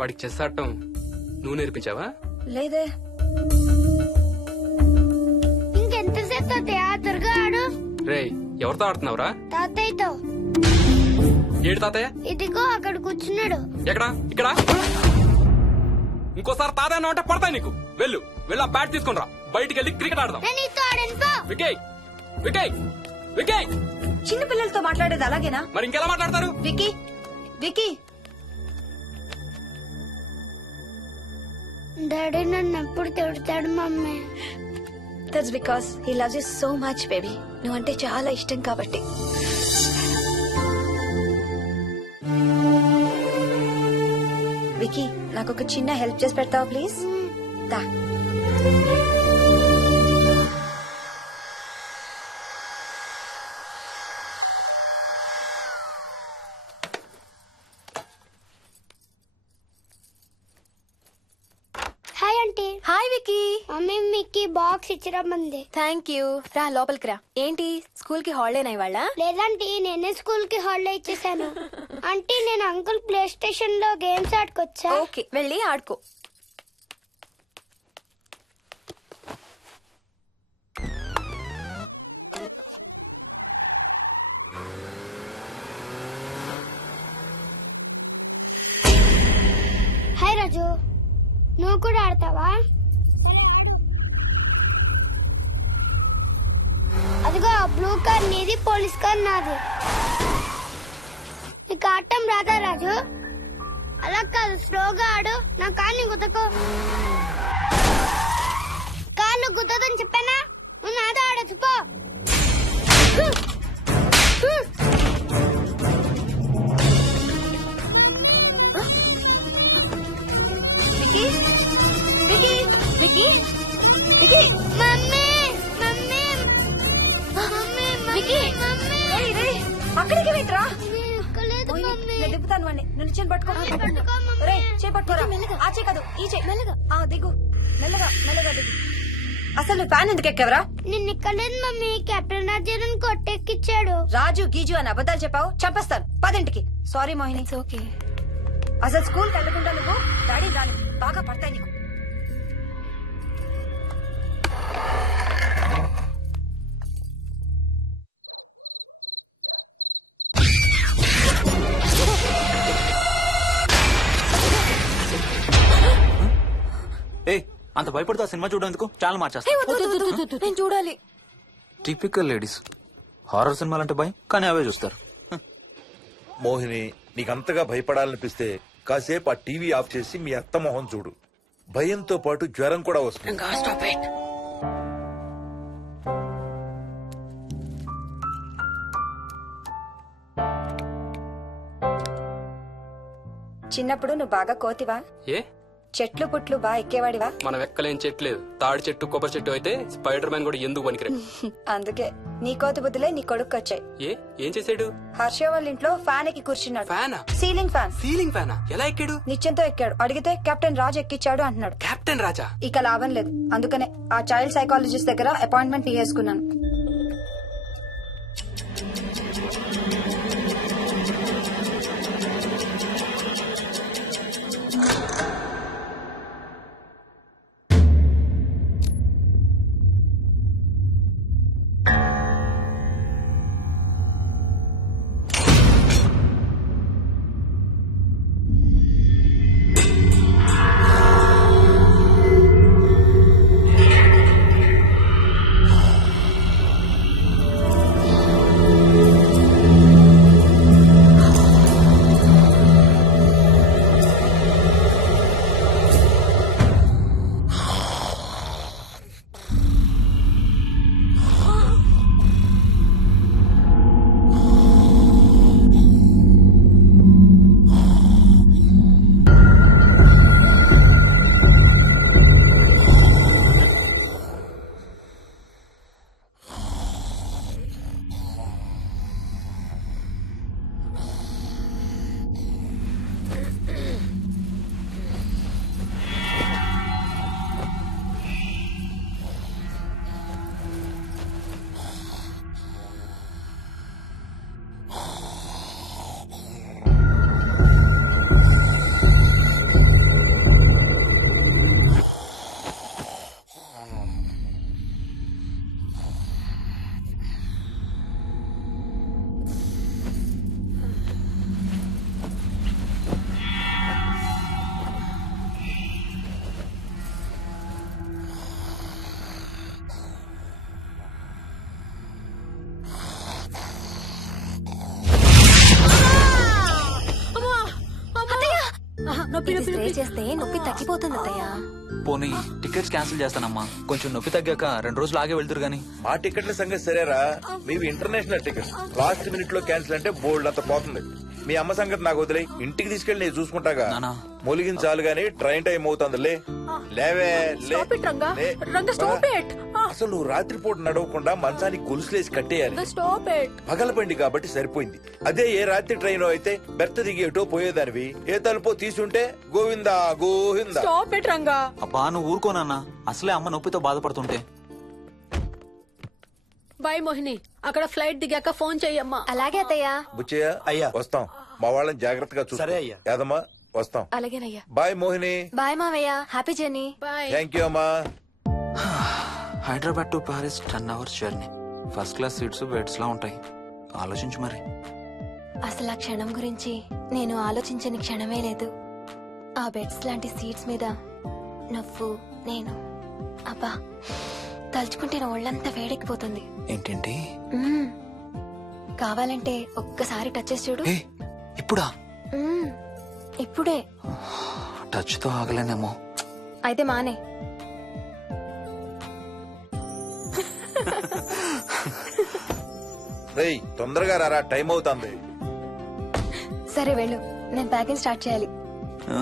వాడికి చెస్ ఆడటం నువ్వు నేర్పించావా? లేదే. ఇంకెంతసేపు తాతయ్య త్వరగా ఆడు. రేయ్ ఎవరితో ఆడుతున్నావురా? తాతయ్యతో. ఏడు తాతయ్య? ఇదిగో అక్కడ కూర్చున్నాడు. ఎక్కడా? ఇక్కడ. ఇంకోసారి తాతయ్య అన్నావు అంటే పడతాయి నీకు. వెళ్ళు వెళ్ళి ఆ బ్యాట్ తీసుకుని రా, బయటికి వెళ్ళి క్రికెట్ ఆడదాం. నేను నీతో ఆడను పో. వికయ్ వికయ్ వికయ్. చిన్న పిల్లలతో మాట్లాడేది అలాగేనా? మరి ఇంకెలా మాట్లాడతారు? Wiki wiki. డాడీ నన్ను ఎప్పుడు తిడతాడు mummy. That's because he loves you so much baby. నువ్వంటే చాలా ఇష్టం కాబట్టి. వికీ నాకు ఒక చిన్న హెల్ప్ చేసి పెడతావా ప్లీజ్? దా. Hi aunty. Hi Vicky. Mummy మీకు బాక్స్ ఇచ్చిరమ్మంది. Thank you. రా లోపలికి రా. ఏంటి స్కూల్ కి హాలిడేనా ఇవాళ? లేదంటే నేనే స్కూల్ కి హాలిడే ఇచ్చేసాను. అంటే నేను అంకుల్ ప్లే స్టేషన్ లో గేమ్స్ ఆడుకోవచ్చా? ఓకే వెళ్ళి ఆడుకో. హాయ్ రాజు, నువ్వు కూడా ఆడతావా? అదిగో బ్లూ కార్ నీది, పోలీస్ కార్ నాది. నీకు ఆడటం రాదా రాజు? అలా కాదు, స్లోగా ఆడు. నా కాళ్ళని గుద్దకో. కాళ్ళు గుద్దదని చెప్పానా? నువ్వు నాతో ఆడచ్చు పో. Vicky Vicky Vicky Vicky. Mummy mummy mummy Vicky. Mummy అక్కడికి వెంట్రా. నేను ఎక్కలేదు మమ్మీ. నేను దిప్పుతాను వాడిని. నువ్వు చేయి పట్టుకో. పట్టుకో మమ్మీ. రే చేయి పట్టుకోరా. ఆ చేయి కాదు ఈ చేయి. మెల్లగా దిగు. మెల్లగా మెల్లగా దిగు. అసలు ఫ్యాన్ ఎందుకు ఎక్కావరా? నిన్న ఎక్కలేదు మమ్మీ. కెప్టెన్ రాజేంద్రన్ కొట్టెక్కిచ్చాడు. రాజు గీజు అని అబద్ధాలు చెప్పావు, చంపేస్తాను. పదింటికి. సారీ మోహిని. ఓకే. అసలు స్కూల్ వెళ్ళకుండా నువ్వు డాడీ రాని బాగా పడతాయి నీకు. ఏయ్ అంత భయపడుతూ సినిమా చూడేందుకు చాలా మార్చేస్తా. నేను చూడాలి. Typical ladies. హారర్ సినిమాలంటే భయం, కానీ అవే చూస్తారు. మోహిని, నీకంతగా భయపడాలనిపిస్తే కాసేపు ఆ టీవీ ఆఫ్ చేసి మీ అత్త మొహం చూడు. భయంతో పాటు జ్వరం కూడా వస్తుంది. చిన్నప్పుడు నువ్వు బాగా కోతివా? ఏ చెట్లు పుట్లు బాగా ఎక్కేవాడివా? మనం ఎక్కలేం చెట్లేదు. తాడి చెట్టు కొబ్బరి చెట్టు అయితే స్పైడర్ మ్యాన్ కూడా ఎందుకు పనికిరా. అందుకే నీ కోతి బుద్ధులే నీ కొడుకు వచ్చాయి. ఏం చేసాడు? హర్ష వాళ్ళ ఇంట్లో ఫ్యాన్ ఎక్కి కూర్చున్నాడు. ఫ్యానా? Ceiling fan. సీలింగ్ ఫ్యానా? ఎలా ఎక్కాడు? నిత్యంతో ఎక్కాడు. అడిగితే కెప్టెన్ రాజు ఎక్కిచ్చాడు అంటున్నాడు. కెప్టెన్ రాజా? ఇక లాభం లేదు. అందుకనే ఆ చైల్డ్ సైకాలజిస్ట్ దగ్గర అపాయింట్మెంట్ తీసుకున్నాను. ఇది స్ప్రే చేస్తే నొప్పి తగ్గిపోతుంది అత్తయ్య. పోనీ టికెట్స్ క్యాన్సిల్ చేస్తానమ్మా. కొంచెం నొప్పి తగ్గాక 2 రోజులు ఆగే వెళ్తురు గానీ. మా టికెట్ల సంగతి సరేరా, మీవి ఇంటర్నేషనల్ టికెట్స్. లాస్ట్ మినిట్ లో క్యాన్సిల్ అంటే బోల్డ్ అంత పోతుంది. మీ అమ్మ సంగతి నాకు వదిలే, ఇంటికి తీసుకెళ్లి నేను చూసుకుంటాగా. నానా. మొలిగించాలు గాని ట్రైన్ టైం అవుతుంది. లేవే లే. లే. అసలు నువ్వు రాత్రిపూట నడవకుండా మంచానికి గొలుసులేసి కట్టేయాలి. పగలబండి కాబట్టి సరిపోయింది. అదే ఏ రాత్రి ట్రైన్ అయితే బెర్త దిగి ఎటో పోయేదానివి, ఏ తలుపో తీసుంటే గోవిందా గోవిందా. అబ్బా నువ్వు ఊరుకోనన్నా, అసలే అమ్మ నొప్పితో బాధపడుతుంటే. బాయ్ మోహిని, అక్కడ ఫ్లైట్ దిగాక ఫోన్ చెయ్యమ్మా. అలాగే అత్తయ్య. బుచ్చయ్య అయ్యా. వస్తాం. మా వాళ్ళని జాగ్రత్తగా చూసుకో. సరే అయ్యా. యాదమ్మా వస్తాం. అలాగేనయ్యా. బాయ్ మోహిని. బాయ్ మావయ్య, happy journey. Bye. Thank you అమ్మా. Hyderabad to Paris 10 hours journey. First class seats beds లా ఉంటాయి. ఆలోచించు మరి. అసలు ఆ క్షణం గురించి నేను ఆలోచించని క్షణమే లేదు. ఆ బెడ్స్ లాంటి సీట్స్ మీద నువ్వు నేను, అబ్బా తలుచుకుంటే నా ఒళ్ళంతా వేడెక్కిపోతుంది. ఏంటేంటి? మ్మ్. కావాలంటే ఒక్కసారి టచ్ చేసి చూడు. ఏ ఇప్పుడా? మ్మ్. ఇప్పుడే. టచ్ తో ఆగలేనేమో. అయితే మానే. రేయ్ తొందరగా రారా, టైం అవుతుంది. సరే వెళ్ళు, నేను ప్యాకింగ్ స్టార్ట్ చేయాలి. ఆ,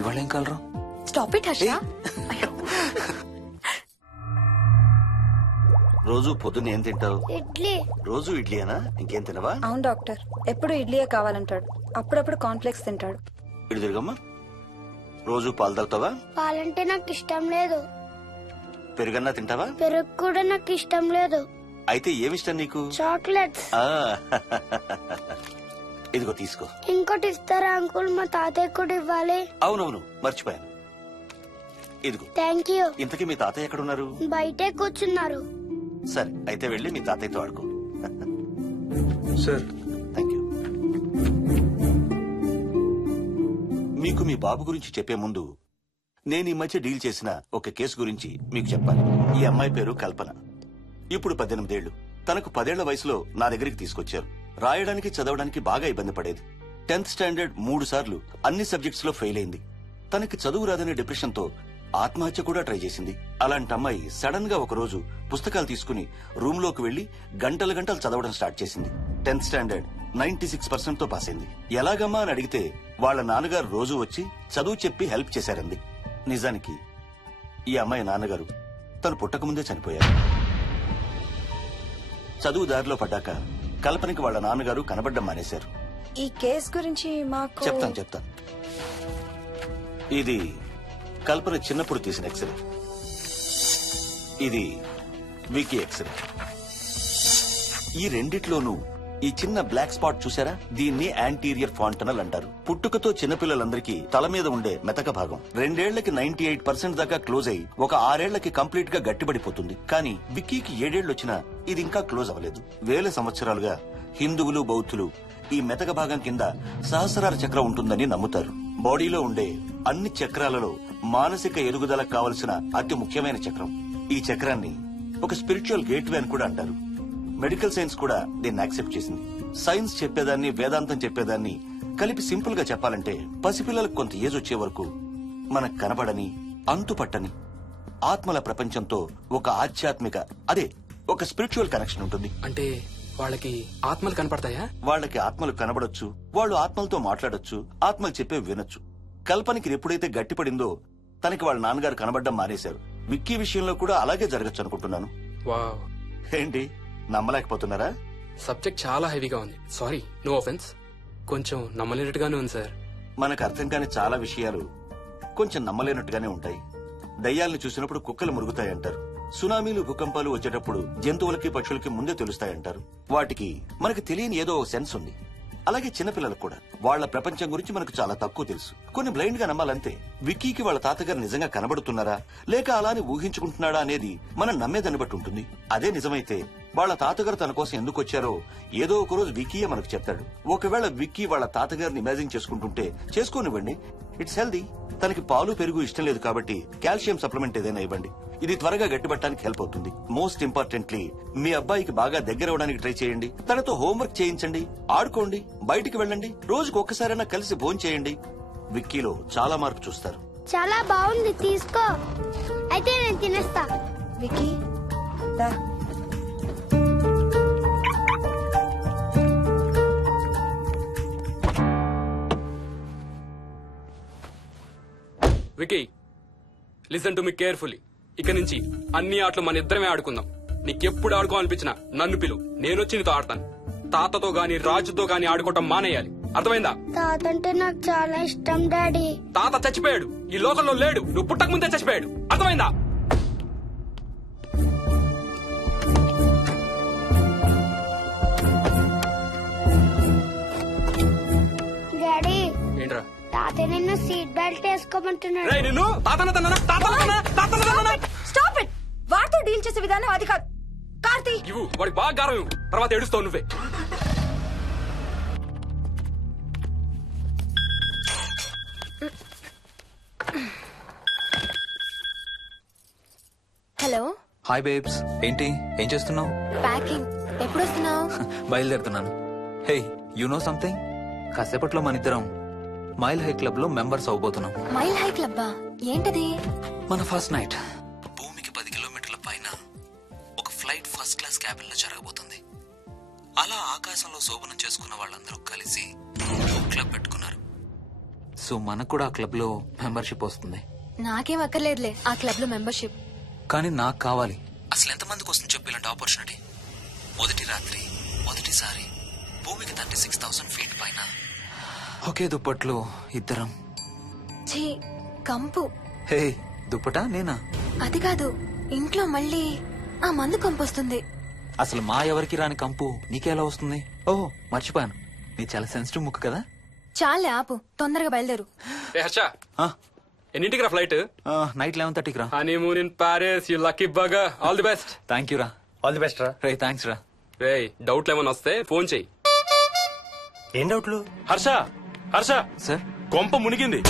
ఇవాళ ఏం కలరు? Stop it Harsha. రోజు పొద్దున్న ఏం తింటావు? ఇడ్లీ. రోజు ఇడ్లీనా? ఇంకేం తినవా? అవును డాక్టర్, ఎప్పుడు ఇడ్లీయే కావాలంటాడు. అప్పుడప్పుడు కాన్ఫ్లెక్స్ తింటాడు. ఇటు తిరగమ్మా. రోజు పాలు తాగుతావా? పాలంటే నాకు ఇష్టం లేదు. పెరుగన్నా తింటావా? పెరుగు కూడా నాకు ఇష్టం లేదు. అయితే ఏమిష్టం నీకు? చాక్లెట్స్. ఆ, ఇదిగో తీసుకో. ఇంకోటి ఇస్తారా అంకుల్? మా తాతయ్య కూడా ఇవ్వాలి. అవునవును మర్చిపోయాను. ఇదిగో. Thank you. ఇంతకీ మీ తాతయ్య ఎక్కడున్నారు? బయటే కూర్చున్నారు. సరే అయితే వెళ్ళి మీ తాతయ్యతో ఆడుకో. Sir thank you. మీకు మీ బాబు గురించి చెప్పే ముందు నేను ఈ మధ్య డీల్ చేసిన ఒక కేసు గురించి మీకు చెప్పాలి. ఈ అమ్మాయి పేరు కల్పన. ఇప్పుడు 18 ఏళ్లు. తనకు 10 ఏళ్ల వయసులో నా దగ్గరికి తీసుకొచ్చారు. రాయడానికి చదవడానికి బాగా ఇబ్బంది పడేది. 10th స్టాండర్డ్ 3 సార్లు అన్ని సబ్జెక్ట్స్ లో ఫెయిల్ అయింది. తనకి చదువు రాదనే డిప్రెషన్ తో ఆత్మహత్య కూడా ట్రై చేసింది. అలాంటి అమ్మాయి సడన్ గా ఒక రోజు పుస్తకాలు తీసుకుని రూమ్ లోకి వెళ్లి గంటలు గంటలు చదవడం స్టార్ట్ చేసింది. 10th స్టాండర్డ్ 96% తో పాస్ అయింది. ఎలాగమ్మా అని అడిగితే వాళ్ళ నాన్నగారు రోజు వచ్చి చదువు చెప్పి హెల్ప్ చేశారంది. నిజానికి ఈ అమ్మాయి నాన్నగారు తను పుట్టకముందే చనిపోయారు. చదువు దారిలో పడ్డాక కల్పనకి వాళ్ళ నాన్నగారు కనబడ్డం మానేశారు. ఈ కేస్ గురించి మాకు చెప్తాను. ఇది కల్పన చిన్నప్పుడు తీసిన ఎక్స్రే. ఇది వికీ ఎక్స్రే. ఈ రెండిట్లోనూ ఈ చిన్న బ్లాక్ స్పాట్ చూసారా? దీన్ని యాంటీరియర్ ఫాంటనల్ అంటారు. పుట్టుకతో చిన్నపిల్లలందరికీ తల మీద ఉండే మెతక భాగం 2 ఏళ్లకి 98% దాకా క్లోజ్ అయి ఒక 6 ఏళ్లకి కంప్లీట్ గా గట్టిపడిపోతుంది. కానీ విక్కీకి 7 ఏళ్లు వచ్చినా ఇది ఇంకా క్లోజ్ అవ్వలేదు. వేల సంవత్సరాలుగా హిందువులు బౌద్ధులు ఈ మెతక భాగం కింద సహస్రార చక్రం ఉంటుందని నమ్ముతారు. బాడీలో ఉండే అన్ని చక్రాలలో మానసిక ఎదుగుదలకు కావలసిన అతి ముఖ్యమైన చక్రం. ఈ చక్రాన్ని ఒక స్పిరిచువల్ గేట్వే అని కూడా అంటారు. మెడికల్ సైన్స్ కూడా దీన్ని యాక్సెప్ట్ చేసింది. సైన్స్ చెప్పేదాన్ని వేదాంతం చెప్పేదాన్ని కలిపి సింపుల్ గా చెప్పాలంటే పసిపిల్లలకు కొంత ఏజ్ వచ్చే వరకు మనకు కనబడని అంతుపట్టని ఆత్మల ప్రపంచంతో ఒక ఆధ్యాత్మిక అదే ఒక స్పిరిచువల్ కనెక్షన్ ఉంటుంది. అంటే వాళ్ళకి ఆత్మలు కనపడతాయా? వాళ్ళకి ఆత్మలు కనబడొచ్చు, వాళ్ళు ఆత్మలతో మాట్లాడొచ్చు, ఆత్మలు చెప్పే వినొచ్చు. కల్పనకి ఎప్పుడైతే గట్టిపడిందో తనకి వాళ్ళ నాన్నగారు కనబడ్డం మానేశారు. విక్కీ విషయంలో కూడా అలాగే జరగచ్చు అనుకుంటున్నాను. వావ్, ఏంటి నమ్మలేకపోతున్నారా? సబ్జెక్ట్ చాలా హెవీగా ఉంది. Sorry, no offence. కొంచెం నమ్మలేనట్టుగానే ఉంది సార్. మనకు అర్థం కాని చాలా విషయాలు కొంచెం నమ్మలేనట్టుగానే ఉంటాయి. దయ్యాలను చూసినప్పుడు కుక్కలు మురుగుతాయంటారు. సునామీలు భూకంపాలు వచ్చేటప్పుడు జంతువులకి పక్షులకి ముందే తెలుస్తాయంటారు. వాటికి మనకు తెలియని ఏదో సెన్స్ ఉంది. అలాగే చిన్నపిల్లలకు కూడా వాళ్ల ప్రపంచం గురించి మనకు చాలా తక్కువ తెలుసు. కొన్ని బ్లైండ్ గా నమ్మాలంతే. విక్కీకి వాళ్ళ తాతగారు నిజంగా కనబడుతున్నారా లేక అలానే ఊహించుకుంటున్నాడా అనేది మనం నమ్మేదాన్ని బట్టి ఉంటుంది. అదే నిజమైతే వాళ్ళ తాతగారు తన కోసం ఎందుకు వచ్చారో ఏదో ఒక రోజు విక్కీయే మనకు చెప్తాడు. ఒకవేళ విక్కీ వాళ్ళ తాతగారిని ఇమాజిన్ చేసుకుంటుంటే చేసుకోనివ్వండి, ఇట్స్ హెల్దీ. తనకి పాలు పెరుగు ఇష్టం లేదు కాబట్టి కాల్షియం సప్లిమెంట్ ఏదైనా ఇవ్వండి. ఇది త్వరగా గట్టిపట్టడానికి హెల్ప్ అవుతుంది. మోస్ట్ ఇంపార్టెంట్లీ మీ అబ్బాయికి బాగా దగ్గర అవడానికి ట్రై చేయండి. తనతో హోంవర్క్ చేయించండి, ఆడుకోండి, బయటికి వెళ్ళండి, రోజుకు ఒక్కసారైనా కలిసి భోజనం చేయండి. విక్కీలో చాలా మార్పు చూస్తారు. చాలా బాగుంది, తీసుకో. అయితే నేను తినేస్తా. వికీ దా. Vicky listen to me carefully. ఇక నుంచి అన్ని ఆటలు మన ఇద్దరమే ఆడుకుందాం. నీకెప్పుడు ఆడుకోవాలనిపించినా నన్ను పిలు, నేనొచ్చి నీతో ఆడతాను. తాతతో గాని రాజుతో గాని ఆడుకోవటం మానేయాలి, అర్థమైందా? తాత అంటే నాకు చాలా ఇష్టం డాడీ. తాత చచ్చిపోయాడు, ఈ లోకంలో లేడు. నువ్వు పుట్టక ముందే చచ్చిపోయాడు, అర్థమైందా? డాడీ, ఏంట్రా తాత నిన్ను సీట్ బెల్ట్ వేసుకోమంటున్నాడు. రేయ్, నిన్ను తాతన స్టాప్ ఇట్. వాడితో డీల్ చేసే విధానం అది కాదు. కార్తీ, ఇవ్వు, వాడికి బాగా గారం ఇవ్వు. తర్వాత ఏడుస్తావు నువ్వే. హలో. హాయ్ బేబ్స్, ఏంటి ఏం చేస్తున్నావు? ప్యాకింగ్. ఎప్పుడు వస్తున్నావు? బయలుదేరుతున్నాను. Hey, you know something? కాసేపట్లో మన ఇద్దరం మైల్ హై క్లబ్ లో మెంబర్స్ అవబోతున్నాం. మైల్ హై క్లబ్బా? ఏంటది? మన ఫస్ట్ నైట్ భూమికి 10 కిలోమీటర్ల పైన ఒక ఫ్లైట్ ఫస్ట్ క్లాస్ క్యాబిన్ లో జరగబోతుంది. అలా ఆకాశంలో శోభనం చేసుకున్న వాళ్ళందరూ కలిసి క్లబ్ పెట్టుకున్నారు. సో మనకు కూడా ఆ క్లబ్ లో మెంబర్షిప్ వస్తుంది. నాకేం అక్కర్లేదులే ఆ క్లబ్ లో మెంబర్షిప్. కానీ నాకు కావాలి. అసలు ఎంతమందికి వస్తుంది చెప్పు ఇలాంటి ఆపర్చునిటీ? మొదటి రాత్రి, మొదటిసారి భూమికి 36,000 ఫీట్ పైన ఒకే దుప్పట్లో ఇద్దరం. ఛీ, కంపు. హే, దుప్పటా నేనా? అది కాదు, ఇంట్లో మళ్ళీ ఆ మందు కంపొస్తుంది. అసలు మా ఎవరికి రాని కంపు నీకెలా వస్తుంది? ఓహో, మర్చిపోయాను, నీ చాలా సెన్సిటివ్ ముక్కు కదా. చాలే ఆపు, తొందరగా బయలుదేరు. ఏ హర్ష, ఎన్నింటికి రా ఫ్లైట్? నైట్ 11:30కి రా. Honeymoon in Paris, you lucky బగా. All the best. Thank you రా. ఆల్ ది బెస్ట్ రా. రే, థ్యాంక్స్ రా. రే, డౌట్లు ఏమైనా వస్తే ఫోన్ చెయ్యి. ఏం డౌట్లు? హర్ష, హర్ష, సార్, కొంప మునిగింది.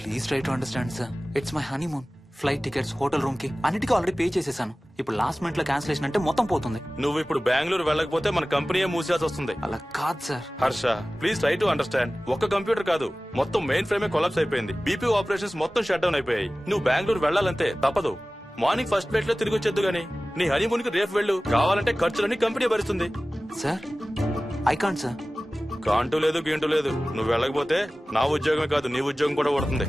Please try to understand sir. It's my honeymoon. Flight tickets, hotel room కి అన్నిటికీ ఆల్రెడీ పే చేసేసాను. ఇప్పుడు లాస్ట్ మినిట్ లో క్యాన్సిలేషన్ అంటే మొత్తం పోతుంది. నువ్వు ఇప్పుడు బెంగళూరు వెళ్ళకపోతే మన కంపెనీయే మూసేయాల్సి వస్తుంది. అలా కాదు sir. Harsha, please try to understand. ఒక్క కంప్యూటర్ కాదు, మొత్తం మెయిన్ ఫ్రేమే కొలాప్స్ అయిపోయింది. బీపీ ఆపరేషన్స్ మొత్తం షట్ డౌన్ అయిపోయాయి. నువ్వు బెంగళూరు వెళ్ళాలంటే తప్పదు. మార్నింగ్ ఫస్ట్ ఫ్లైట్ లో తిరిగి వచ్చేద్దు గానీ నీ హనీమూన్ కి రేపు వెళ్ళు. కావాలంటే ఖర్చులన్నీ కంపెనీ భరిస్తుంది. Sir, I can't sir. Can't లేదు, గీంటూ లేదు. నువ్వు వెళ్ళకపోతే నా ఉద్యోగమే కాదు, నీ ఉద్యోగం కూడా పడుతుంది.